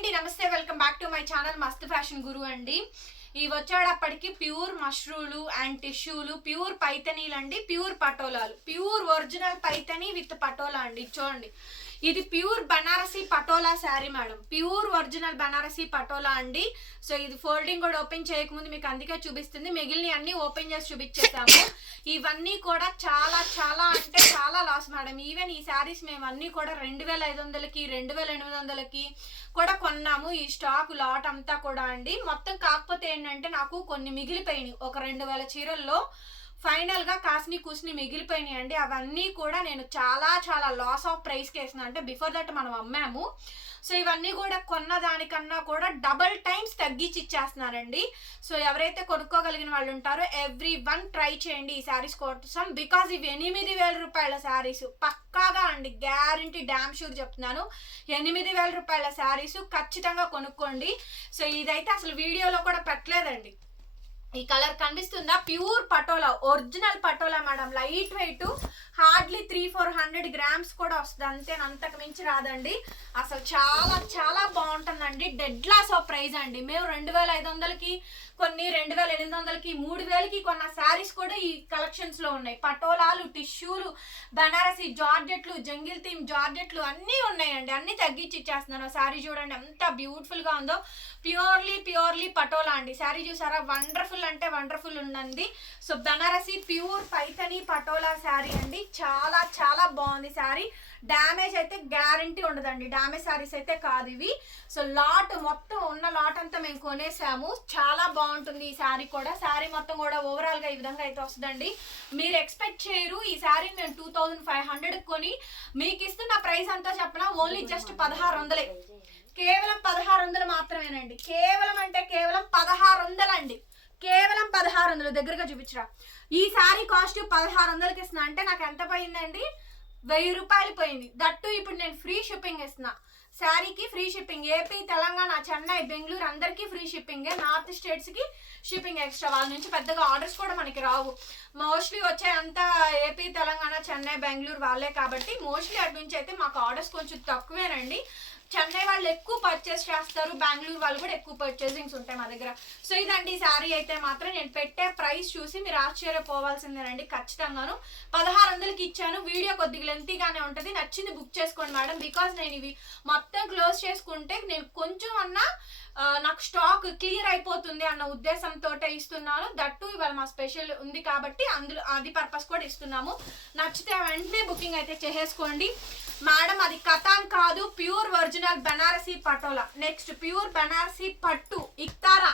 అండి నమస్తే welcome back to my channel Mast fashion guru అండి. ఇవి వచ్చేటప్పటికి ప్యూర్ మష్రూలు అండ్ టిష్యూలు ప్యూర్ పైతనీలు అండి pure పటోలాలు. Pure original Paithani with Patola అండి. చూడండి ఇది pure Banarasi Patola sari madam. Pure original Banarasi Patola అండి. సో ఇది ఫోల్డింగ్ కూడా ఓపెన్ చేయకముందు మీకు అందుకే చూపిస్తుంది. మిగిలిన అన్ని ఓపెన్ చేసి చూపించేసాము ఇవన్నీ కూడా చాలా చాలా అంటే చాలా లాస్ మేడం. ఈవెన్ ఈ శారీస్ మేము అన్ని కూడా రెండు వేల ఐదు వందలకి రెండు వేల ఎనిమిది వందలకి కూడా కొన్నాము. ఈ స్టాక్ లాట్ అంతా కూడా అండి. మొత్తం కాకపోతే ఏంటంటే నాకు కొన్ని మిగిలిపోయినాయి. ఒక రెండు వేల చీరల్లో ఫైనల్గా కాస్ని కూస్ని మిగిలిపోయినాయి అండి అవన్నీ కూడా నేను చాలా చాలా లాస్ ఆఫ్ ప్రైస్కి వేసిన. అంటే బిఫోర్ దట్ మనం అమ్మాము. సో ఇవన్నీ కూడా కొన్న దానికన్నా కూడా డబల్ టైమ్స్ తగ్గించి ఇచ్చేస్తున్నానండి సో ఎవరైతే కొనుక్కోగలిగిన వాళ్ళు ఉంటారో ఎవ్రీ వన్ ట్రై చేయండి ఈ శారీస్ కోసం. బికాజ్ ఇవి ఎనిమిది వేల రూపాయల శారీస్ పక్కాగా అండి గ్యారంటీ డ్యామ్ షూర్ చెప్తున్నాను. ఎనిమిది వేల రూపాయల శారీస్ ఖచ్చితంగా కొనుక్కోండి. సో ఇదైతే అసలు వీడియోలో కూడా పెట్టలేదండి. ఈ కలర్ కనిపిస్తుందా? Pure Patola original Patola madam. Light weight hardly three four hundred grams కూడా వస్తుంది. అంతే అంతకు మించి రాదండి. అసలు చాలా చాలా బాగుంటుందండి. డెడ్ లాస్ ఆఫ్ ప్రైస్ అండి. మేము రెండు వేల ఐదు వందలకి కొన్ని రెండు వేల ఎనిమిది వందలకి మూడు వేలకి కొన్న శారీస్ కూడా ఈ కలెక్షన్స్లో ఉన్నాయి. పటోలాలు టిష్యూలు బనారసి జార్జెట్లు జంగిల్ థీమ్ జార్జెట్లు అన్నీ ఉన్నాయండి. అన్ని తగ్గించి ఇచ్చేస్తున్నాను శారీ చూడండి ఎంత బ్యూటిఫుల్గా ఉందో. ప్యూర్లీ ప్యూర్లీ పటోలా అండి. శారీ చూసారా? వండర్ఫుల్ అంటే వండర్ఫుల్ ఉందండి. సో బనారసి ప్యూర్ పైతని పటోలా శారీ అండి. చాలా చాలా బాగుంది శారీ. డ్యామేజ్ అయితే గ్యారంటీ ఉండదండి. డ్యామేజ్ శారీస్ అయితే కాదు ఇవి. సో లాట్ మొత్తం ఉన్న లాట్ అంతా మేము కొనేసాము. చాలా బాగుంటుంది ఈ శారీ కూడా. శారీ మొత్తం కూడా ఓవరాల్గా ఈ విధంగా అయితే వస్తుందండి. మీరు ఎక్స్పెక్ట్ చేయరు ఈ శారీ మేము టూ థౌజండ్ ఫైవ్ హండ్రెడ్ కొని మీకు ఇస్తున్న ప్రైస్ అంతా చెప్పిన? ఓన్లీ జస్ట్ పదహారు వందలే కేవలం పదహారు వందలు మాత్రమేనండి. కేవలం అంటే కేవలం పదహారు వందలండి కేవలం పదహారు వందలు దగ్గరగా చూపించరా. ఈ శారీ కాస్ట్ పదహారు వందలకి ఇస్తున్నా. అంటే నాకు ఎంత పోయిందండి? వెయ్యి రూపాయలు పోయింది. దట్టు ఇప్పుడు నేను ఫ్రీ షిప్పింగ్ ఇస్తున్నా. శారీకి free shipping. AP Telangana Chennai Bengaluru అందరికీ ఫ్రీ షిప్పింగ్. నార్త్ స్టేట్స్కి షిప్పింగ్ ఎక్స్ట్రా. వాళ్ళ నుంచి పెద్దగా ఆర్డర్స్ కూడా మనకి రావు. మోస్ట్లీ వచ్చే అంతా ఏపీ తెలంగాణ చెన్నై బెంగళూరు వాళ్ళే కాబట్టి మోస్ట్లీ అటు నుంచి అయితే మాకు ఆర్డర్స్ కొంచెం తక్కువేనండి. చెన్నై వాళ్ళు ఎక్కువ పర్చేస్ చేస్తారు బెంగళూరు వాళ్ళు కూడా ఎక్కువ పర్చేసింగ్స్ ఉంటాయి మా దగ్గర. సో ఇదండి ఈ శారీ అయితే మాత్రం నేను పెట్టే ప్రైస్ చూసి మీరు ఆశ్చర్యపోవాల్సిందేనండి ఖచ్చితంగాను. పదహారు వందలకి ఇచ్చాను వీడియో కొద్దిగా లెంతీగానే ఉంటుంది నచ్చింది బుక్ చేసుకోండి మేడం బికాస్ నేను ఇవి మొత్తం క్లోజ్ చేసుకుంటే నేను కొంచెం అన్నా నాకు స్టాక్ క్లియర్ అయిపోతుంది అన్న ఉద్దేశంతో ఇస్తున్నాను. దట్టు ఇవాళ మా స్పెషల్ ఉంది కాబట్టి అందులో అది పర్పస్ కూడా ఇస్తున్నాము. నచ్చితే వెంటనే బుకింగ్ అయితే చేసేసుకోండి. మేడం అది కథాన్ కాదు pure original Banarasi Patola. Next pure Banarasi పట్టు ఇక్తారా.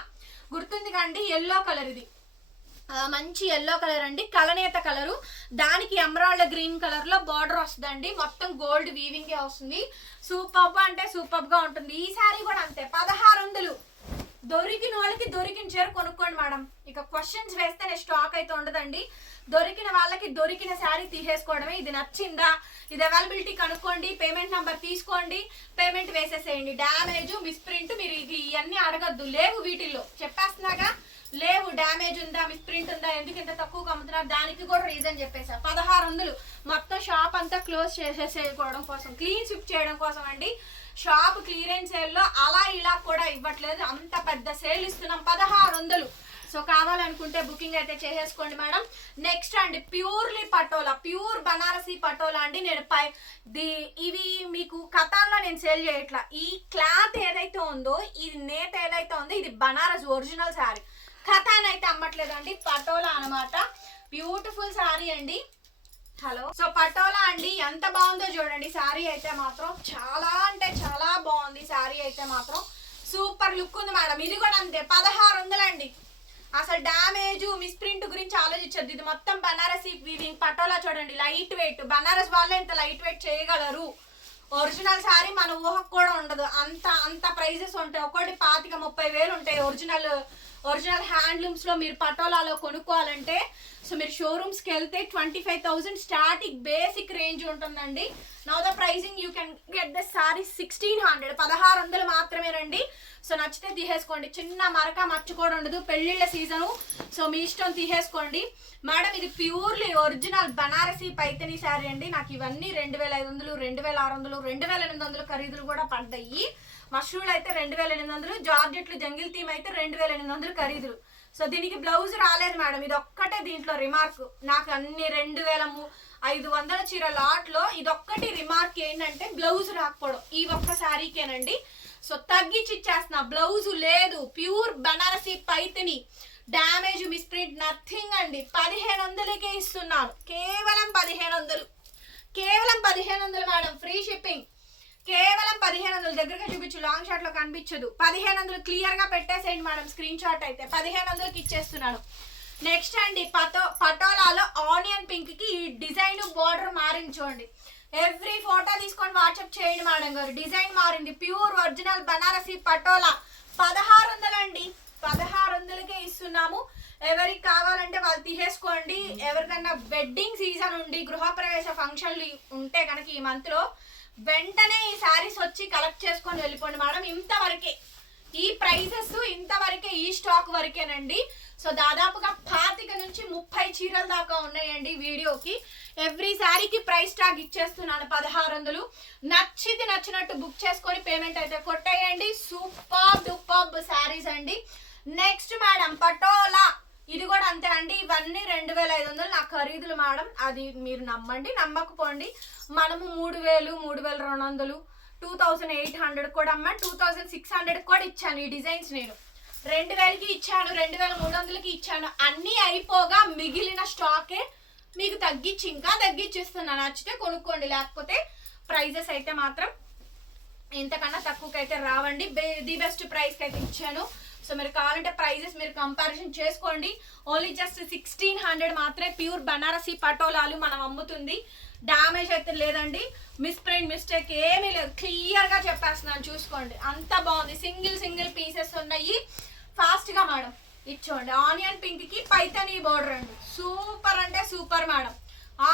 గుర్తుంది కండి ఎల్లో కలర్ ఇది. మంచి ఎల్లో కలర్ అండి. కలనేత కలరు. దానికి ఎమరాల్డ్ గ్రీన్ కలర్లో బార్డర్ వస్తుందండి. మొత్తం గోల్డ్ వీవింగ్ వస్తుంది. సూపర్ అంటే సూపర్గా ఉంటుంది. ఈ శారీ కూడా అంతే. పదహారు వందలు. దొరికిన వాళ్ళకి దొరికిన చీర కొనుక్కోండి మేడం. ఇక క్వశ్చన్స్ వేస్తే నేను స్టాక్ అయితే ఉండదండి. దొరికిన వాళ్ళకి దొరికిన శారీ తీసేసుకోవడమే ఇది నచ్చిందా? ఇది అవైలబిలిటీ కనుక్కోండి పేమెంట్ నంబర్ తీసుకోండి పేమెంట్ వేసేసేయండి. డ్యామేజ్ మిస్ప్రింట్ మీరు ఇది ఇవన్నీ అడగద్దు. లేవు వీటిల్లో. చెప్పేస్తున్నాగా? లేవు డ్యామేజ్ ఉందా మిస్ప్రింట్ ఉందా ఎందుకు ఇంత తక్కువ అమ్ముతున్నారు దానికి కూడా రీజన్ చెప్పేసా. పదహారు వందలు. మొత్తం షాప్ అంతా క్లోజ్ చేసేసుకోవడం కోసం క్లీన్ స్విప్ చేయడం కోసం అండి. షాప్ క్లియరెన్స్ సేల్లో అలా ఇలా కూడా ఇవ్వట్లేదు. అంత పెద్ద సేల్ ఇస్తున్నాం. పదహారు వందలు. సో కావాలనుకుంటే బుకింగ్ అయితే చేసేసుకోండి మేడం. నెక్స్ట్ అండి ప్యూర్లీ పటోలా ప్యూర్ బనారసి పటోలా అండి. నేను పై ది ఇవి మీకు కథాన్లో నేను సేల్ చేయట్లా. ఈ క్లాత్ ఏదైతే ఉందో ఇది నేత ఏదైతే ఉందో ఇది బనారస్ ఒరిజినల్ శారీ కథాన్ అయితే అమ్మట్లేదు అండి పటోలా అనమాట బ్యూటిఫుల్ శారీ అండి. హలో సో పటోలా అండి ఎంత బాగుందో చూడండి. శారీ అయితే మాత్రం చాలా అంటే చాలా బాగుంది. శారీ అయితే మాత్రం సూపర్ లుక్ ఉంది మేడం. ఇది కూడా అంతే పదహారు వందలండి. అసలు డ్యామేజ్ మిస్ప్రింట్ గురించి ఆలోచించద్దు. ఇది మొత్తం బనారస్ వీవింగ్ పటోలా చూడండి. లైట్ వెయిట్ బనారస్ వాళ్ళే ఇంత లైట్ వెయిట్ చేయగలరు? ఒరిజినల్ శారీ మన ఊహకు కూడా ఉండదు. అంత అంత ప్రైజెస్ ఉంటాయి. ఒకటి పాతిక ముప్పై వేలు ఉంటాయి. ఒరిజినల్ ఒరిజినల్ హ్యాండ్లూమ్స్లో మీరు పటోలాలో కొనుక్కోవాలంటే సో మీరు షోరూమ్స్కి వెళ్తే twenty five thousand starting basic range ఉంటుందండి. Now the pricing you can get the sari sixteen hundred పదహారు వందలు మాత్రమే రండి. సో నచ్చితే తీసేసుకోండి. చిన్న మరక మచ్చ కూడా ఉండదు. పెళ్ళిళ్ళ సీజను సో మీ ఇష్టం తీసేసుకోండి. మేడం ఇది ప్యూర్లీ ఒరిజినల్ బనారసీ పైతని శారీ అండి. నాకు ఇవన్నీ రెండు వేల ఐదు వందలు రెండు వేల ఆరు వందలు రెండు వేల ఎనిమిది వందలు ఖరీదులు కూడా పడ్డాయి. మష్రూలు అయితే రెండు వేల ఎనిమిది వందలు జార్జెట్లు జంగిల్ థీమ్ అయితే రెండు వేల ఎనిమిది వందలు ఖరీదులు. సో దీనికి బ్లౌజ్ రాలేదు మేడం ఇది ఒక్కటే దీంట్లో రిమార్క్. నాకు అన్ని రెండు వేల ఐదు వందల చీర లాట్లో ఇదొక్కటి రిమార్క్ ఏంటంటే బ్లౌజ్ రాకపోవడం. ఈ ఒక్క శారీకేనండి. సో తగ్గించి ఇచ్చేస్తున్నా బ్లౌజ్ లేదు. Pure Banarasi Paithani. Damage misprint nothing అండి. పదిహేను వందలకే ఇస్తున్నాను కేవలం పదిహేను వందలు. కేవలం పదిహేను వందలు మేడం ఫ్రీ షిప్పింగ్. కేవలం పదిహేను వందల దగ్గరగా చూపించు. లాంగ్ షాట్లో కనిపించదు. పదిహేను వందలు క్లియర్గా పెట్టేసేయండి మేడం. స్క్రీన్ షాట్ అయితే. పదిహేను వందలకి ఇచ్చేస్తున్నాను నెక్స్ట్ అండి పటో పటోలాలో ఆనియన్ పింక్కి ఈ డిజైన్ బోర్డర్ మారింది చూడండి. ఎవ్రీ ఫోటో తీసుకొని వాట్సాప్ చేయండి మేడం గారు. డిజైన్ మారింది. Pure original Banarasi Patola. పదహారు వందలండి పదహారు వందలకే ఇస్తున్నాము. ఎవరికి కావాలంటే వాళ్ళు తీసేసుకోండి. ఎవరికైనా వెడ్డింగ్ సీజన్ ఉండి గృహప్రవేశ ఫంక్షన్లు ఉంటే కనుక ఈ మంత్లో వెంటనే ఈ శారీస్ వచ్చి కలెక్ట్ చేసుకొని వెళ్ళిపోండి మేడం. ఇంతవరకే. ఈ ప్రైజెస్ ఇంతవరకే ఈ స్టాక్ వరకేనండి. సో దాదాపుగా పాతిక నుంచి ముప్పై చీరల దాకా ఉన్నాయండి వీడియోకి. ఎవ్రీ శారీకి ప్రైస్ ట్యాగ్ ఇచ్చేస్తున్నాను పదహారు వందలు నచ్చితే నచ్చినట్టు బుక్ చేసుకొని పేమెంట్ అయితే కొట్టేయండి. సూపర్ డూపర్ శారీస్ అండి. Next madam Patola. ఇది కూడా అంతే అండి. ఇవన్నీ రెండు వేల ఐదు వందలు నా ఖరీదులు మేడం. అది మీరు నమ్మండి నమ్మకపోండి. మనము మూడు వేలు మూడు వేల రెండు వందలు టూ థౌజండ్ ఎయిట్ హండ్రెడ్ కూడా అమ్మ టూ థౌజండ్ సిక్స్ హండ్రెడ్ కూడా ఇచ్చాను ఈ డిజైన్స్ నేను. రెండు వేలకి ఇచ్చాను రెండు వేల మూడు వందలకి ఇచ్చాను. అన్నీ అయిపోగా మిగిలిన స్టాకే మీకు తగ్గించి ఇంకా తగ్గించిస్తున్నాను నచ్చితే కొనుక్కోండి. లేకపోతే ప్రైజెస్ అయితే మాత్రం ఇంతకన్నా తక్కువకైతే అయితే రావండి. బే- ది బెస్ట్ ప్రైస్కి అయితే ఇచ్చాను. సో మీరు కావాలంటే ప్రైజెస్ మీరు కంపారిజన్ చేసుకోండి. ఓన్లీ జస్ట్ సిక్స్టీన్ హండ్రెడ్ మాత్రమే ప్యూర్ బనారసి పటోలాలు మనం అమ్ముతుంది. డ్యామేజ్ అయితే లేదండి. మిస్ ప్రింట్ మిస్టేక్ ఏమీ లేదు. క్లియర్గా చెప్పేస్తున్నాను చూసుకోండి. అంత బాగుంది. సింగిల్ సింగిల్ పీసెస్ ఉన్నాయి. ఫాస్ట్గా మేడం ఇచ్చోండి. ఆనియన్ పింక్కి పైతనీ బోర్డర్ అండి. సూపర్ అంటే సూపర్ మేడం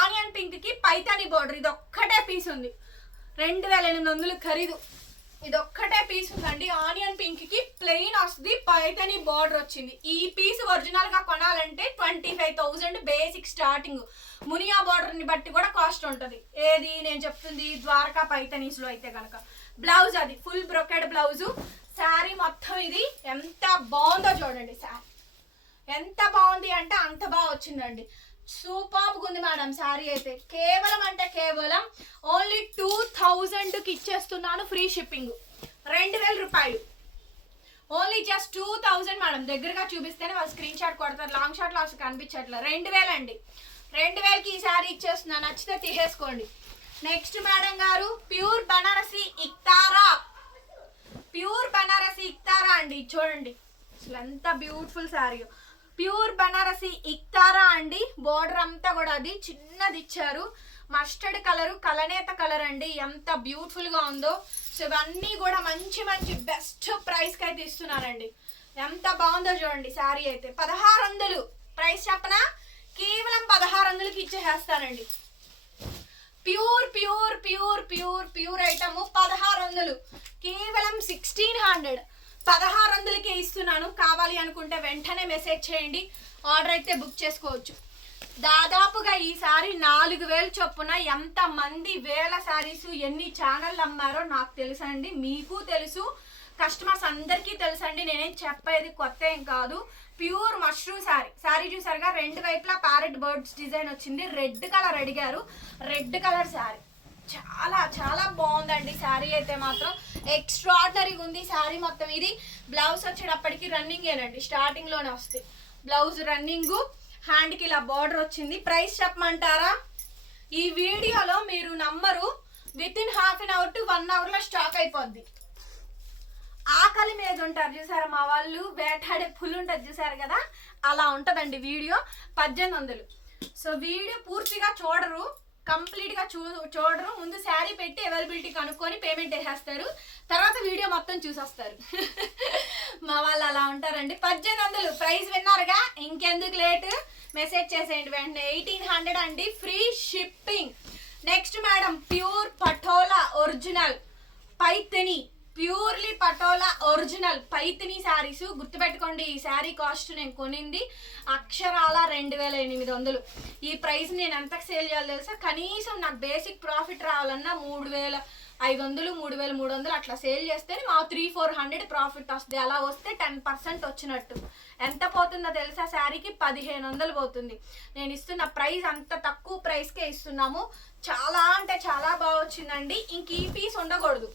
ఆనియన్ పింక్కి పైతనీ బోర్డర్ ఇది ఒక్కటే పీస్ ఉంది. రెండు వేల ఎనిమిది వందలు ఖరీదు. ఇది ఒక్కటే పీస్ ఉందండి. ఆనియన్ పింక్కి ప్లెయిన్ వస్తుంది. పైతని బార్డర్ వచ్చింది. ఈ పీస్ ఒరిజినల్గా కొనాలంటే twenty five thousand basic starting Muniya బార్డర్ని బట్టి కూడా కాస్ట్ ఉంటుంది. ఏది? నేను చెప్తుంది ద్వారకా పైతనీస్లో అయితే కనుక బ్లౌజ్ అది. ఫుల్ బ్రొకెడ్ బ్లౌజ్ శారీ మొత్తం ఇది. ఎంత బాగుందో చూడండి శారీ ఎంత బాగుంది అంటే అంత బాగా వచ్చిందండి. సూపర్ ఉంది మేడం శారీ అయితే. కేవలం అంటే కేవలం ఓన్లీ టూ థౌజండ్కి ఇచ్చేస్తున్నాను ఫ్రీ షిప్పింగ్. రెండు వేల రూపాయలు. Only just two thousand madam. దగ్గరగా చూపిస్తేనే వాళ్ళు స్క్రీన్ షాట్ కొడతారు. లాంగ్ షాట్లో అసలు కనిపించట్లేదు. రెండు వేలండి రెండు వేలకి ఈ శారీ ఇచ్చేస్తున్నాను నచ్చితే తీసేసుకోండి. నెక్స్ట్ మేడం గారు ప్యూర్ బనారసి ఇక్తారా. ప్యూర్ బనారసి ఇక్తారా అండి. చూడండి. అసలు ఎంత బ్యూటిఫుల్ శారీ. ప్యూర్ బనారసి ఇక్తారా అండి. బోర్డర్ అంతా కూడా అది చిన్నది ఇచ్చారు. మస్టర్డ్ కలర్ కలనేత కలర్ అండి. ఎంత బ్యూటిఫుల్గా ఉందో. సో ఇవన్నీ కూడా మంచి మంచి బెస్ట్ ప్రైస్కి అయితే ఇస్తున్నారండి. ఎంత బాగుందో చూడండి శారీ అయితే. పదహారు వందలు. ప్రైస్ చెప్పనా? కేవలం పదహారు వందలకి ఇచ్చేసేస్తానండి. Pure pure pure pure pure item పదహారు వందలు. కేవలం సిక్స్టీన్ హండ్రెడ్ పదహారు వందలకే ఇస్తున్నాను. కావాలి అనుకుంటే వెంటనే మెసేజ్ చేయండి. ఆర్డర్ అయితే బుక్ చేసుకోవచ్చు. దాదాపుగా ఈసారి నాలుగు వేలు చొప్పున ఎంత మంది వేల శారీస్ ఎన్ని ఛానళ్ళు అమ్మారో నాకు తెలుసండి. మీకు తెలుసు. కస్టమర్స్ అందరికీ తెలుసండి. నేనేం చెప్పేది కొత్త ఏం కాదు. ప్యూర్ మష్రూమ్ శారీ శారీ చూసారుగా? రెండు వైపులా ప్యారెట్ బర్డ్స్ డిజైన్ వచ్చింది. రెడ్ కలర్ అడిగారు. రెడ్ కలర్ శారీ చాలా చాలా బాగుందండి. శారీ అయితే మాత్రం ఎక్స్ట్రాడినరీగా ఉంది. శారీ మొత్తం ఇది. బ్లౌజ్ వచ్చేటప్పటికి రన్నింగ్ ఏనండి స్టార్టింగ్లోనే వస్తుంది బ్లౌజ్ రన్నింగ్ హ్యాండ్కి ఇలా బార్డర్ వచ్చింది. ప్రైస్ చెప్పమంటారా? ఈ వీడియోలో మీరు నమ్మరు. Within half an hour to one అవర్లో స్టాక్ అయిపోద్ది. ఆకలి మీద ఉంటారు చూసారా మా వాళ్ళు? వేటాడే ఫుల్ ఉంటుంది చూసారు కదా? అలా ఉంటదండి వీడియో. పద్దెనిమిది వందలు. సో వీడియో పూర్తిగా చూడరు. కంప్లీట్గా చూ చూడరు. ముందు శారీ పెట్టి అవైలబిలిటీ కనుక్కొని పేమెంట్ వేసేస్తారు. తర్వాత వీడియో మొత్తం చూసేస్తారు. మా వాళ్ళు అలా ఉంటారండి. పద్దెనిమిది వందలు. ప్రైస్ విన్నారుగా? ఇంకెందుకు లేట్? మెసేజ్ చేసేయండి వెంటనే. ఎయిటీన్ హండ్రెడ్ అండి. Free shipping. Next madam pure Patola original. Paithani. Purely Patola original Paithani saris. గుర్తుపెట్టుకోండి ఈ శారీ కాస్ట్ నేను కొనింది అక్షరాల రెండు వేల ఎనిమిది వందలు. ఈ ప్రైస్ నేను ఎంతకు సేల్ చేయాలో తెలుసా? కనీసం నాకు బేసిక్ ప్రాఫిట్ రావాలన్నా మూడు వేల ఐదు వందలు మూడు వేల మూడు వందలు అట్లా సేల్ చేస్తే మా త్రీ ఫోర్ హండ్రెడ్ ప్రాఫిట్ వస్తుంది. అలా వస్తే టెన్ పర్సెంట్ వచ్చినట్టు. ఎంత పోతుందో తెలుసా? శారీకి పదిహేను వందలు పోతుంది. నేను ఇస్తున్న ప్రైస్ అంత తక్కువ ప్రైస్కే ఇస్తున్నాము. చాలా అంటే చాలా బాగా వచ్చిందండి. ఇంక ఈ పీస్ ఉండకూడదు.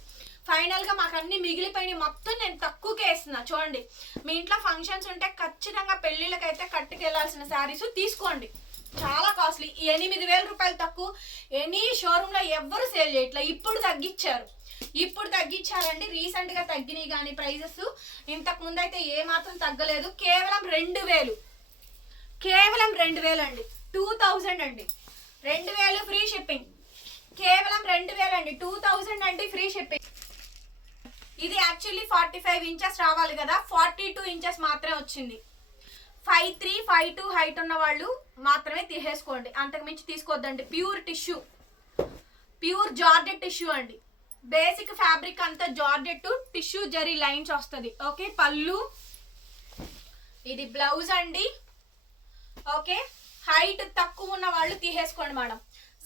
ఫైనల్గా మాకు అన్ని మిగిలిపోయినాయి. మొత్తం నేను తక్కువకే వేస్తున్నా. చూడండి. మీ ఇంట్లో ఫంక్షన్స్ ఉంటే ఖచ్చితంగా పెళ్ళిళ్ళకైతే కట్టుకెళ్ళాల్సిన శారీస్ తీసుకోండి. చాలా కాస్ట్లీ. ఎనిమిది వేల రూపాయలు తక్కువ. ఎనీ షోరూమ్లో ఎవ్వరు సేల్ చేయట్లే. ఇప్పుడు తగ్గించారు. ఇప్పుడు తగ్గించారండి. రీసెంట్గా తగ్గినాయి కానీ ప్రైజెస్. ఇంతకు ముందు అయితే ఏమాత్రం తగ్గలేదు. కేవలం రెండు వేలు. కేవలం రెండు వేలు అండి. టూ థౌజండ్ అండి. రెండు వేలు ఫ్రీ షిప్పింగ్. కేవలం రెండు వేలు అండి. టూ థౌజండ్ అండి ఫ్రీ షిప్పింగ్. ఇది యాక్చువల్లీ ఫార్టీ ఫైవ్ ఇంచెస్ రావాలి కదా. ఫార్టీ టూ ఇంచెస్ మాత్రమే వచ్చింది. Five three five two height ఉన్న వాళ్ళు మాత్రమే తీసేసుకోండి. అంతకుమించి తీసుకోవద్దండి. Pure tissue pure georgette tissue అండి. బేసిక్ ఫ్యాబ్రిక్ అంతా జార్జెట్ టిష్యూ జరీ లైన్స్ వస్తుంది. ఓకే పళ్ళు. ఇది బ్లౌజ్ అండి. ఓకే హైట్ తక్కువ ఉన్న వాళ్ళు తీసేసుకోండి మేడం.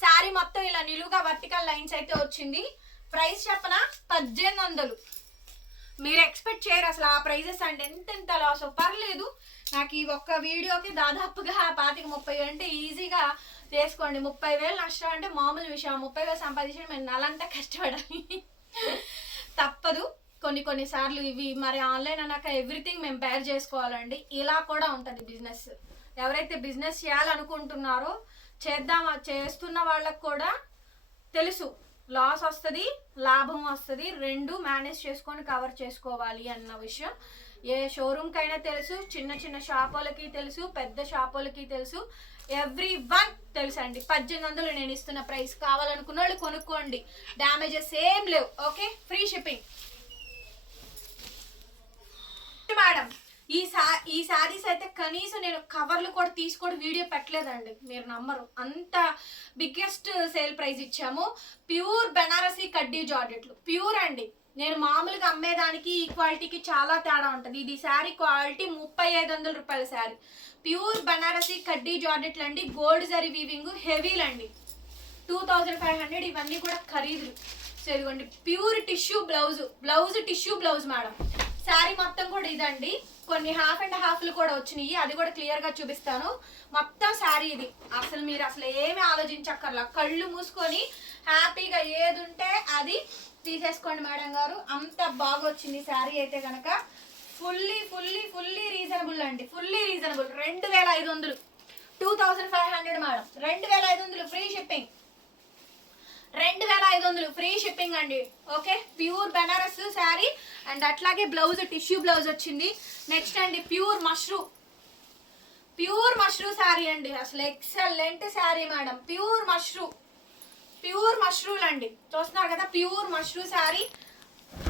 శారీ మొత్తం ఇలా నిలువుగా వర్టికల్ లైన్స్ అయితే వచ్చింది. ప్రైస్ చెప్పనా? పద్దెనిమిది వందలు. మీరు ఎక్స్పెక్ట్ చేయరు అసలు ఆ ప్రైజెస్ అంటే ఎంత ఎంత లాస్ పర్లేదు నాకు ఈ ఒక్క వీడియోకి దాదాపుగా పాతిక ముప్పై అంటే ఈజీగా చేసుకోండి. ముప్పై వేలు నష్టం అంటే మామూలు విషయం. ముప్పై వేలు సంపాదించడం మేము నెలంతా కష్టపడాలి. తప్పదు. కొన్ని కొన్ని సార్లు ఇవి మరి ఆన్లైన్ అన్నాక ఎవ్రీథింగ్ మేము బేర్ చేసుకోవాలండి. ఇలా కూడా ఉంటుంది బిజినెస్ ఎవరైతే బిజినెస్ చేయాలనుకుంటున్నారో చేద్దాం చేస్తున్న వాళ్ళకు కూడా తెలుసు. లాస్ వస్తుంది లాభం వస్తుంది రెండు మేనేజ్ చేసుకొని కవర్ చేసుకోవాలి అన్న విషయం. ఏ షోరూమ్కి అయినా తెలుసు చిన్న చిన్న షాపులకి తెలుసు పెద్ద షాపులకి తెలుసు. ఎవ్రీ వన్ తెలుసు అండి పద్దెనిమిది వందలు నేను ఇస్తున్న ప్రైస్ కావాలనుకున్న వాళ్ళు కొనుక్కోండి. డ్యామేజెస్ ఏం లేవు ఓకే ఫ్రీ షిప్పింగ్ మేడం ఈ సా ఈ శారీస్ అయితే కనీసం నేను కవర్లు కూడా తీసుకోవడం వీడియో పెట్టలేదండి. మీరు నమ్మరు. అంత బిగ్గెస్ట్ సేల్ ప్రైస్ ఇచ్చాము. ప్యూర్ బెనారసీ కడ్డీ జార్జెట్లు ప్యూర్ అండి. నేను మామూలుగా అమ్మేదానికి ఈ క్వాలిటీకి చాలా తేడా ఉంటుంది. ఇది శారీ క్వాలిటీ ముప్పై ఐదు వందల రూపాయల శారీ. ప్యూర్ బెనారసీ కడ్డీ జార్జెట్లు అండి. గోల్డ్ జరీ వీవింగ్ హెవీలు అండి. టూ థౌజండ్ ఫైవ్ హండ్రెడ్ ఇవన్నీ కూడా ఖరీదులు. సో ఇదిగోండి pure tissue blouse blouse tissue blouse madam. Sari మొత్తం కూడా ఇదండి. కొన్ని హాఫ్ అండ్ హాఫ్లు కూడా వచ్చినాయి. అది కూడా క్లియర్గా చూపిస్తాను. మొత్తం శారీ ఇది. అసలు మీరు అసలు ఏమి ఆలోచించక్కర్లా. కళ్ళు మూసుకొని హ్యాపీగా ఏది ఉంటే అది తీసేసుకోండి మేడం గారు. అంత బాగా వచ్చింది శారీ అయితే కనుక ఫుల్లీ ఫుల్లీ ఫుల్లీ రీజనబుల్ అండి. ఫుల్లీ రీజనబుల్ రెండు వేల ఐదు వందలు. Two thousand five hundred madam. రెండు వేల ఐదు వందలు ఫ్రీ షిప్పింగ్ రెండు వేల ఐదు వందలు. ఫ్రీ షిప్పింగ్ అండి. Okay pure Banaras sari and అట్లాగే బ్లౌజ్ టిష్యూ బ్లౌజ్ వచ్చింది. నెక్స్ట్ అండి ప్యూర్ మష్రూ ప్యూర్ మష్రూ శారీ అండి. అసలు excellent sari madam. Pure Mashru pure మష్రూలు అండి. చూస్తున్నారు కదా pure Mashru sari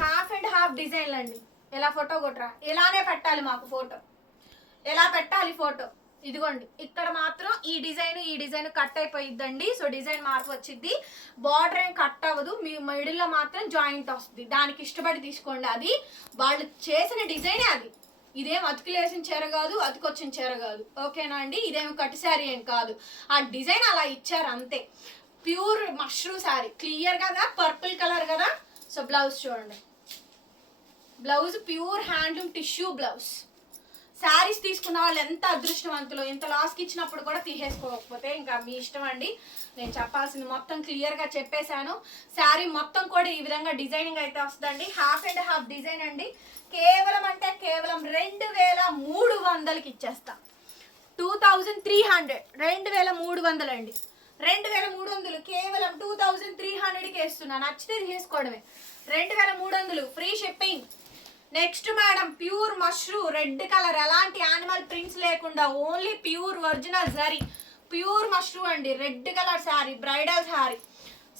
half and half డిజైన్లు అండి ఎలా ఫోటో కొట్టరా? ఇలానే పెట్టాలి మాకు ఫోటో ఎలా పెట్టాలి ఫోటో ఇదిగోండి ఇక్కడ మాత్రం ఈ డిజైన్ ఈ డిజైన్ కట్ అయిపోయిద్దండి. సో డిజైన్ మార్పు వచ్చింది బార్డర్ ఏం కట్ అవ్వదు. మీ మిడిల్లో మాత్రం జాయింట్ వస్తుంది. దానికి ఇష్టపడి తీసుకోండి అది. వాళ్ళు చేసిన డిజైనే అది. ఇదేం అతుకులేసిన చీర కాదు అతుకొచ్చిన చీర కాదు. ఓకేనా అండి? ఇదేం కట్ శారీ ఏం కాదు. ఆ డిజైన్ అలా ఇచ్చారు అంతే. Pure mushroom sari. క్లియర్ కదా? పర్పుల్ కలర్ కదా? సో బ్లౌజ్ చూడండి. Blouse pure handloom tissue blouse. Saris తీసుకున్న వాళ్ళు ఎంత అదృష్టవంతులు ఇంత లాస్కి ఇచ్చినప్పుడు కూడా తీసేసుకోకపోతే ఇంకా మీ ఇష్టం అండి. నేను చెప్పాల్సింది మొత్తం క్లియర్గా చెప్పేశాను. శారీ మొత్తం కూడా ఈ విధంగా డిజైనింగ్ అయితే వస్తుందండి. హాఫ్ అండ్ హాఫ్ డిజైన్ అండి. కేవలం అంటే కేవలం రెండు వేల మూడు వందలకి ఇచ్చేస్తా. Two thousand three hundred. రెండు వేల మూడు వందలు అండి. రెండు వేల మూడు వందలు కేవలం టూ థౌజండ్ త్రీ హండ్రెడ్కి వేస్తున్నా నచ్చితే తీసుకోవడమే రెండు వేల మూడు వందలు free shipping next madam pure mashru red colour ఎలాంటి యానిమల్ ప్రింట్స్ లేకుండా only pure original sari pure mashru అండి red colour sari bridal sari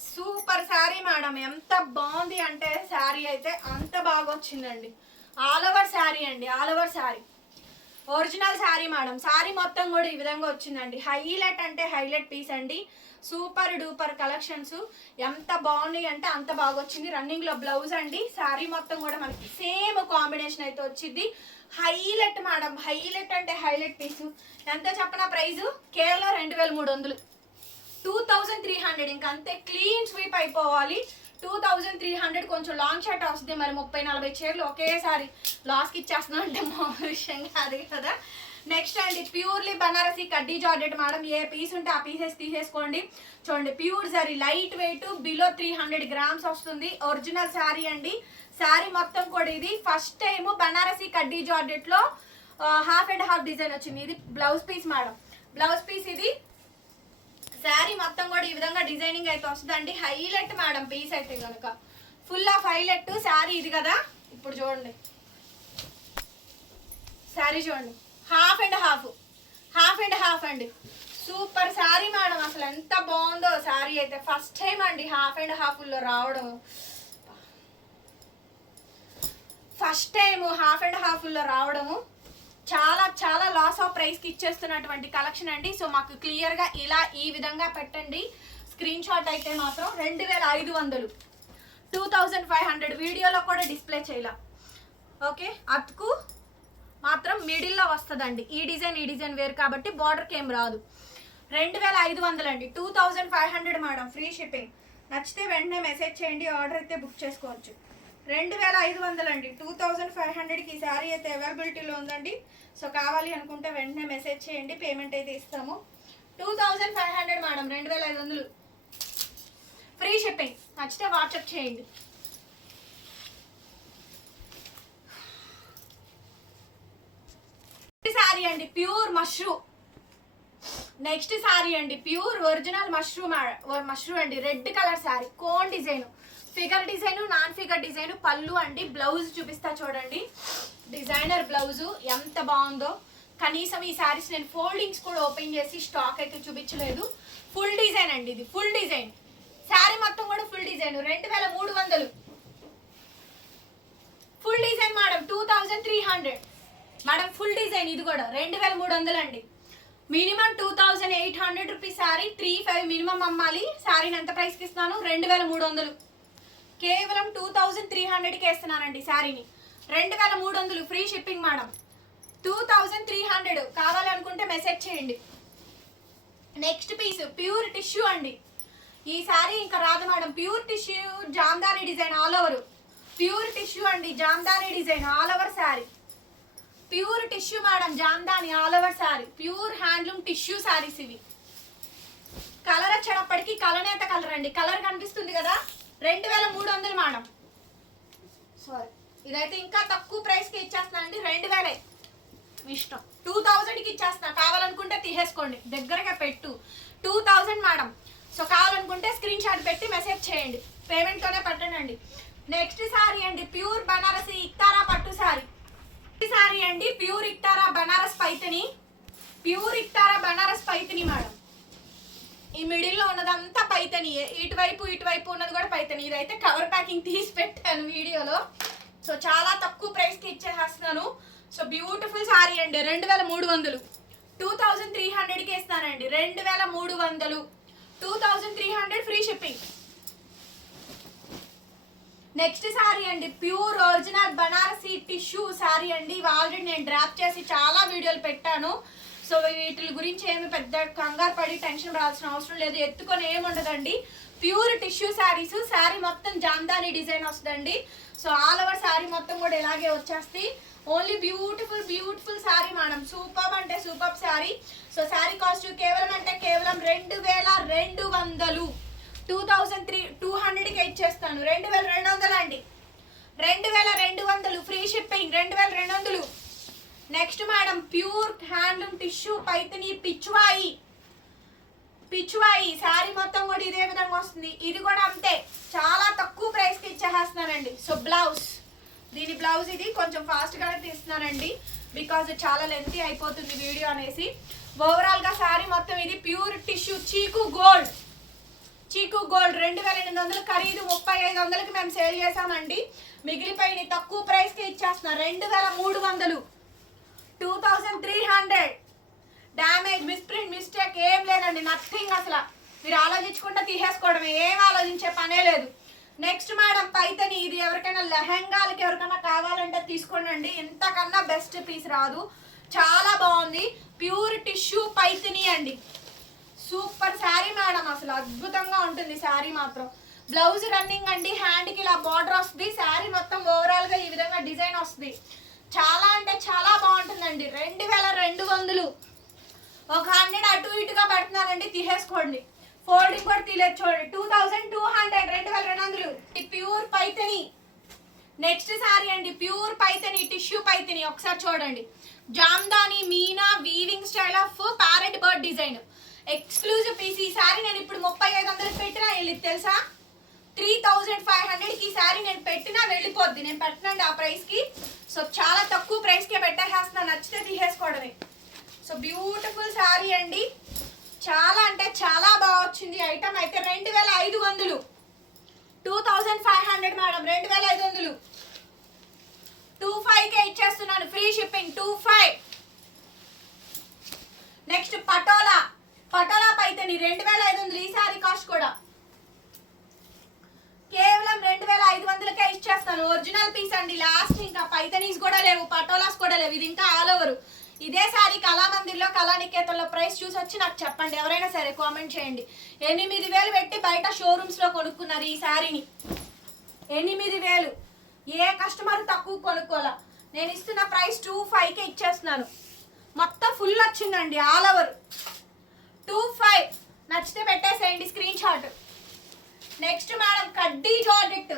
super sari madam ఎంత బాగుంది అంటే శారీ అయితే అంత బాగా వచ్చిందండి. ఆల్ ఓవర్ శారీ అండి all over sari original sari madam. Sari మొత్తం కూడా ఈ విధంగా వచ్చిందండి. హైలైట్ అంటే హైలైట్ పీస్ అండి. Super duper collections. ఎంత బాగున్నాయి అంటే అంత బాగా వచ్చింది. రన్నింగ్లో బ్లౌజ్ అండి. శారీ మొత్తం కూడా మనకి సేమ్ కాంబినేషన్ అయితే వచ్చింది. Highlight madam. హైలైట్ అంటే హైలైట్ పీసు. ఎంత చెప్పిన ప్రైజు? కేవలం రెండు వేల మూడు వందలు. Two thousand three hundred. ఇంకంతే అంతే క్లీన్ స్వీప్ అయిపోవాలి. టూ థౌజండ్ త్రీ హండ్రెడ్ కొంచెం లాంగ్ షర్ట్ వస్తుంది మరి ముప్పై నలభై చీరలు ఒకేసారి లాస్కి ఇచ్చేస్తున్నాం అంటే మామూలు విషయం కాదు కదా. నెక్స్ట్ అండి ప్యూర్లీ బనారసి కడ్డీ జార్డెట్ మేడం ఏ పీస్ ఉంటే ఆ పీసెస్ తీసేసుకోండి. చూడండి pure sari light weight below three hundred grams వస్తుంది. ఒరిజినల్ శారీ అండి. శారీ మొత్తం కూడా ఇది. ఫస్ట్ టైం బనారసి కడ్డీ జార్జెట్లో హాఫ్ అండ్ హాఫ్ డిజైన్ వచ్చింది. ఇది blouse piece madam. Blouse piece ఇది శారీ మొత్తం కూడా ఈ విధంగా డిజైనింగ్ అయితే వస్తుందండి. హైలైట్ మేడం పీస్ అయితే కనుక ఫుల్ ఆఫ్ హైలైట్ శారీ ఇది కదా? ఇప్పుడు చూడండి. శారీ చూడండి. Half and half half and half అండి. సూపర్ శారీ మేడం అసలు ఎంత బాగుందో శారీ అయితే. ఫస్ట్ టైం అండి హాఫ్ అండ్ హాఫ్లో రావడం. ఫస్ట్ టైం హాఫ్ అండ్ హాఫ్లో రావడము. చాలా చాలా లాస్ ఆఫ్ ప్రైస్కి ఇచ్చేస్తున్నటువంటి కలెక్షన్ అండి. సో మాకు క్లియర్గా ఇలా ఈ విధంగా పెట్టండి. స్క్రీన్ షాట్ అయితే మాత్రం రెండు వేల ఐదు వందలు. టూ థౌజండ్ ఫైవ్ హండ్రెడ్ వీడియోలో కూడా డిస్ప్లే చేయాల. ఓకే అతుకు మాత్రం మిడిల్లో వస్తుందండి. ఈ డిజైన్ ఈ డిజైన్ వేరు కాబట్టి బార్డర్కి ఏం రాదు. రెండు వేల ఐదు వందలు అండి. Two thousand five hundred madam free shipping నచ్చితే వెంటనే మెసేజ్ చేయండి. ఆర్డర్ అయితే బుక్ చేసుకోవచ్చు. రెండు వేల ఐదు వందలు అండి. టూ థౌజండ్ ఫైవ్ హండ్రెడ్కి ఈ శారీ అయితే అవైలబిలిటీలో ఉందండి. సో కావాలి అనుకుంటే వెంటనే మెసేజ్ చేయండి పేమెంట్ అయితే ఇస్తాము. Two thousand five hundred madam రెండు వేల ఐదు వందలు. Free shipping. నచ్చితే వాట్సాప్ చేయండి. శారీ అండి ప్యూర్ మష్రూమ్ నెక్స్ట్ శారీ అండి ప్యూర్ ఒరిజినల్ మష్రూమ్ మష్రూమ్ అండి red colour sari cone design. Figure design non figure design పళ్ళు అండి బ్లౌజ్ చూపిస్తా చూడండి. డిజైనర్ బ్లౌజ్ ఎంత బాగుందో. కనీసం ఈ శారీస్ నేను ఫోల్డింగ్స్ కూడా ఓపెన్ చేసి స్టాక్ అయితే చూపించలేదు. ఫుల్ డిజైన్ అండి ఇది ఫుల్ డిజైన్. శారీ మొత్తం కూడా ఫుల్ డిజైన్ రెండు వేల మూడు వందలు. Full design madam two thousand three hundred. Madam full design ఇది కూడా రెండు వేల మూడు వందలు అండి. Minimum two thousand eight hundred rupees sari three five minimum అమ్మాలి. శారీని ఎంత ప్రైస్కి ఇస్తున్నాను? రెండు వేల మూడు వందలు. కేవలం టూ థౌజండ్ త్రీ హండ్రెడ్కి వేస్తున్నానండి శారీని. రెండు వేల మూడు వందలు free shipping madam. Two thousand three hundred కావాలనుకుంటే మెసేజ్ చేయండి. నెక్స్ట్ పీస్ ప్యూర్ టిష్యూ అండి. ఈ శారీ ఇంకా రాదు madam. Pure tissue Jamdani design all over. Pure tissue అండి Jamdani design all over sari. Pure tissue madam Jamdani all over sari. Pure handloom tissue saris ఇవి. Colour వచ్చేటప్పటికి కలనేత colour అండి. Colour కనిపిస్తుంది కదా? రెండు వేల మూడు వందలు మేడం. సారీ ఇదైతే ఇంకా తక్కువ ప్రైస్కి ఇచ్చేస్తున్నా అండి. రెండు వేలే. మీ ఇష్టం. టూ థౌజండ్కి ఇచ్చేస్తున్నా. కావాలనుకుంటే తీసేసుకోండి. దగ్గరగా పెట్టు. Two thousand madam. సో కావాలనుకుంటే స్క్రీన్ షాట్ పెట్టి మెసేజ్ చేయండి. పేమెంట్తోనే పెట్టండి నెక్స్ట్ శారీ అండి. ప్యూర్ బనారసి ఇక్తారా పట్టు ఈ శారీ అండి. ప్యూర్ ఇక్తారా బనారస్ పైతని ప్యూర్ ఇక్తారా బనారస్ పైతని మేడం. ఈ మిడిల్లో ఉన్నదంతా పైతనియే ఇటువైపు ఇటువైపు ఉన్నది కూడా పైతని. ఇదైతే కవర్ ప్యాకింగ్ తీసి పెట్టాను వీడియోలో. సో చాలా తక్కువ ప్రైస్కి ఇచ్చేసేస్తున్నాను. సో బ్యూటిఫుల్ సారీ అండి. రెండు వేల మూడు వందలు. టూ థౌజండ్ త్రీ హండ్రెడ్కి ఇస్తానండి రెండు వేల మూడు వందలు. Two thousand three hundred free shipping next sari అండి. Pure original Banarasi tissue sari అండి. ఇవి ఆల్రెడీ నేను డ్రాప్ చేసి చాలా వీడియోలు పెట్టాను. సో వీటి గురించి ఏమి పెద్ద కంగారు పడి టెన్షన్ పడాల్సిన అవసరం లేదు. ఎత్తుకొని ఏముండదండి. ప్యూర్ టిష్యూ శారీస్ శారీ మొత్తం జామ్దాని డిజైన్ వస్తుందండి. సో ఆల్ ఓవర్ శారీ మొత్తం కూడా ఇలాగే వచ్చేస్తాయి. Only beautiful beautiful sari madam. Super అంటే super sari. So sari cost కేవలం అంటే కేవలం రెండు వేల రెండు వందలు. టూ థౌజండ్ త్రీ టూ హండ్రెడ్కి ఇచ్చేస్తాను. రెండు వేల రెండు వందలు అండి? రెండు వేల రెండు వందలు. ఫ్రీ షిప్పింగ్ రెండు వేల రెండు వందలు. Next madam pure handloom tissue Paithani Pichwai Pichwai sari మొత్తం కూడా ఇదే విధంగా వస్తుంది ఇది కూడా అంతే చాలా తక్కువ ప్రైస్కి ఇచ్చేస్తున్నానండి సో బ్లౌజ్ దీని బ్లౌజ్ ఇది కొంచెం ఫాస్ట్గానే తీస్తున్నానండి బికాజ్ చాలా లెంతీ అయిపోతుంది వీడియో అనేసి ఓవరాల్గా శారీ మొత్తం ఇది pure tissue chikoo gold chikoo gold రెండు వేల ఎనిమిది వందలు ఖరీదు ముప్పై ఐదు వందలకి మేము సేల్ చేసామండి మిగిలిపోయిన తక్కువ ప్రైస్కి ఇచ్చేస్తున్నాం రెండు వేల మూడు వందలు. Two thousand three hundred damage misprint mistake ఏం లేదండి నథింగ్ అసలు. మీరు ఆలోచించకుండా తీసేసుకోవడమే ఏం ఆలోచించే పనే లేదు. నెక్స్ట్ మేడం పైతని ఇది ఎవరికైనా లెహెంగాలకి ఎవరికైనా కావాలంటే తీసుకోండి ఇంతకన్నా బెస్ట్ పీస్ రాదు. చాలా బాగుంది. ప్యూర్ టిష్యూ పైతని అండి. సూపర్ శారీ మేడం అసలు అద్భుతంగా ఉంటుంది శారీ మాత్రం. బ్లౌజ్ రన్నింగ్ అండి హ్యాండ్కి ఇలా బార్డర్ వస్తుంది. శారీ మొత్తం ఓవరాల్గా ఈ విధంగా డిజైన్ వస్తుంది. చాలా అంటే చాలా బాగుంటుందండి. రెండు వేల రెండు వందలు. ఒక హండ్రెడ్ అటు ఇటుగా పెడుతున్నారండి తీసేసుకోండి. ఫోల్డింగ్ కూడా తీలేదు చూడండి. టూ థౌజండ్ టూ హండ్రెడ్ రెండు వేల రెండు వందలు. ఈ ప్యూర్ పైతని. నెక్స్ట్ సారీ అండి ప్యూర్ పైతని టిష్యూ పైతని. ఒకసారి చూడండి. Jamdani meena weaving style of parrot bird design exclusive piece ఈ సారీ నేను ఇప్పుడు ముప్పై ఐదు వందలు పెట్టినా వెళ్ళింది తెలుసా? త్రీ థౌజండ్ ఫైవ్ హండ్రెడ్కి ఈ సారీ నేను పెట్టినా వెళ్ళిపోద్ది. నేను పెట్టినండి ఆ ప్రైస్కి సో చాలా తక్కువ ప్రైస్కే పెట్టేసేస్తున్నా నచ్చితే తీసేసుకోవడమే. సో బ్యూటిఫుల్ శారీ అండి. చాలా అంటే చాలా బాగా వచ్చింది ఐటమ్ అయితే రెండు వేల ఐదు వందలు. Two thousand five hundred madam రెండు వేల ఐదు వందలు. టూ ఫైవ్కే ఇచ్చేస్తున్నాను free shipping two five next Patola. Patola Paithani రెండు వేల ఐదు వందలు ఈ సారీ కాస్ట్ కూడా. కేవలం రెండు వేల ఐదు వందలకే ఇచ్చేస్తాను. ఒరిజినల్ పీస్ అండి. లాస్ట్ ఇంకా పైతనీస్ కూడా లేవు పటోలాస్ కూడా లేవు. ఇది ఇంకా ఆల్ ఓవర్ ఇదే సారీ కళామందిర్లో కళానికేతన్లో ప్రైస్ చూసి వచ్చి నాకు చెప్పండి. ఎవరైనా సరే కామెంట్ చేయండి. ఎనిమిది వేలు పెట్టి బయట షోరూమ్స్లో కొనుక్కున్నారు ఈ శారీని ఎనిమిది వేలు. ఏ కస్టమర్ తక్కువ కొనుక్కోలా నేను ఇస్తున్న ప్రైస్ టూ ఫైవ్కే ఇచ్చేస్తున్నాను. మొత్తం ఫుల్ వచ్చిందండి ఆల్ ఓవర్ టూ ఫైవ్ నచ్చితే పెట్టేసేయండి screenshot next madam kaddi georgette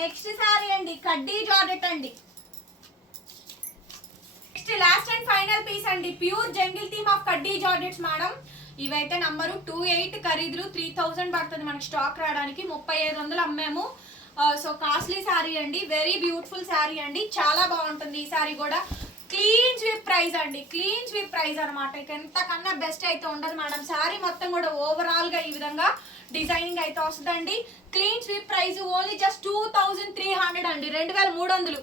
next sari అండి కడ్డీ జార్జెట్ అండి. Next last and final piece అండి. Pure jungle theme of kaddi georgettes madam ఇవైతే నంబరు టూ ఎయిట్ ఖరీదులు త్రీ థౌజండ్ పడుతుంది మనకి స్టాక్ రావడానికి. ముప్పై ఐదు వందలు అమ్మాము. సో కాస్ట్లీ శారీ అండి. వెరీ బ్యూటిఫుల్ శారీ అండి. చాలా బాగుంటుంది ఈ శారీ కూడా. క్లీన్ స్వీప్ ప్రైస్ అండి. క్లీన్ స్వీప్ ప్రైస్ అనమాట ఇక ఎంతకన్నా బెస్ట్ అయితే ఉండదు మేడం శారీ మొత్తం కూడా ఓవరాల్గా ఈ విధంగా డిజైనింగ్ అయితే వస్తుందండి. Clean sweep price only just two thousand three hundred అండి. రెండు వేల మూడు వందలు.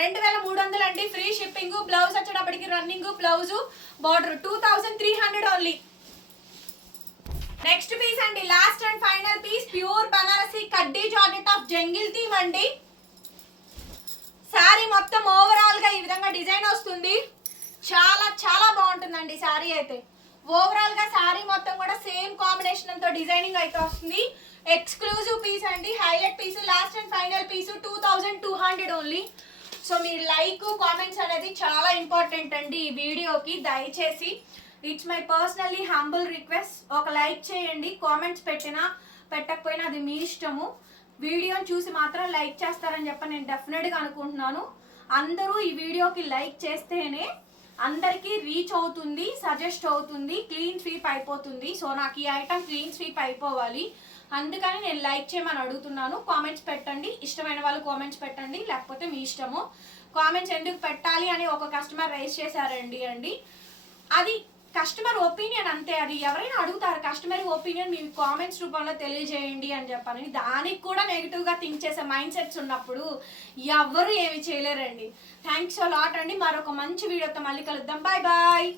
రెండు వేల మూడు వందలు అండి. ఫ్రీ షిప్పింగ్ బ్లౌజ్ వచ్చేటప్పటికి running blouse border two thousand three hundred only next piece అండి. Last and final piece pure Banarasi kaddi jacket of jungle theme అండి. శారీ మొత్తం ఓవరాల్గా ఈ విధంగా డిజైన్ వస్తుంది. చాలా చాలా బాగుంటుందండి శారీ అయితే. ఓవరాల్గా శారీ మొత్తం కూడా సేమ్ కాంబినేషన్తో డిజైనింగ్ అయితే వస్తుంది. ఎక్స్క్లూజివ్ పీస్ అండి. Highlight piece last and final piece two thousand two hundred only so me like comments అనేది చాలా ఇంపార్టెంట్ అండి ఈ వీడియోకి. దయచేసి it's my personally humble request ఒక లైక్ చేయండి కామెంట్స్ పెట్టినా పెట్టకపోయినా అది మీ ఇష్టము. వీడియోని చూసి మాత్రం లైక్ చేస్తారని చెప్పి నేను డెఫినెట్గా అనుకుంటున్నాను. అందరూ ఈ వీడియోకి లైక్ చేస్తేనే అందరికీ రీచ్ అవుతుంది సజెస్ట్ అవుతుంది క్లీన్ స్వీప్ అయిపోతుంది. సో నాకు ఈ ఐటమ్ క్లీన్ స్వీప్ అయిపోవాలి. అందుకని నేను లైక్ చేయమని అడుగుతున్నాను. కామెంట్స్ పెట్టండి. ఇష్టమైన వాళ్ళు కామెంట్స్ పెట్టండి. లేకపోతే మీ ఇష్టము. కామెంట్స్ ఎందుకు పెట్టాలి అని ఒక కస్టమర్ రైజ్ చేశారండి అండి. అది కస్టమర్ ఒపీనియన్ అంతే అది ఎవరైనా అడుగుతారు కస్టమర్ ఒపీనియన్ మీ కామెంట్స్ రూపంలో తెలియజేయండి అని చెప్పాను. దానికి కూడా నెగిటివ్గా థింక్ చేసే మైండ్ సెట్స్ ఉన్నప్పుడు ఎవరు ఏమి చేయలేరండి. థ్యాంక్స్ లాట్ అండి. మరొక మంచి వీడియోతో మళ్ళీ కలుద్దాం. Bye bye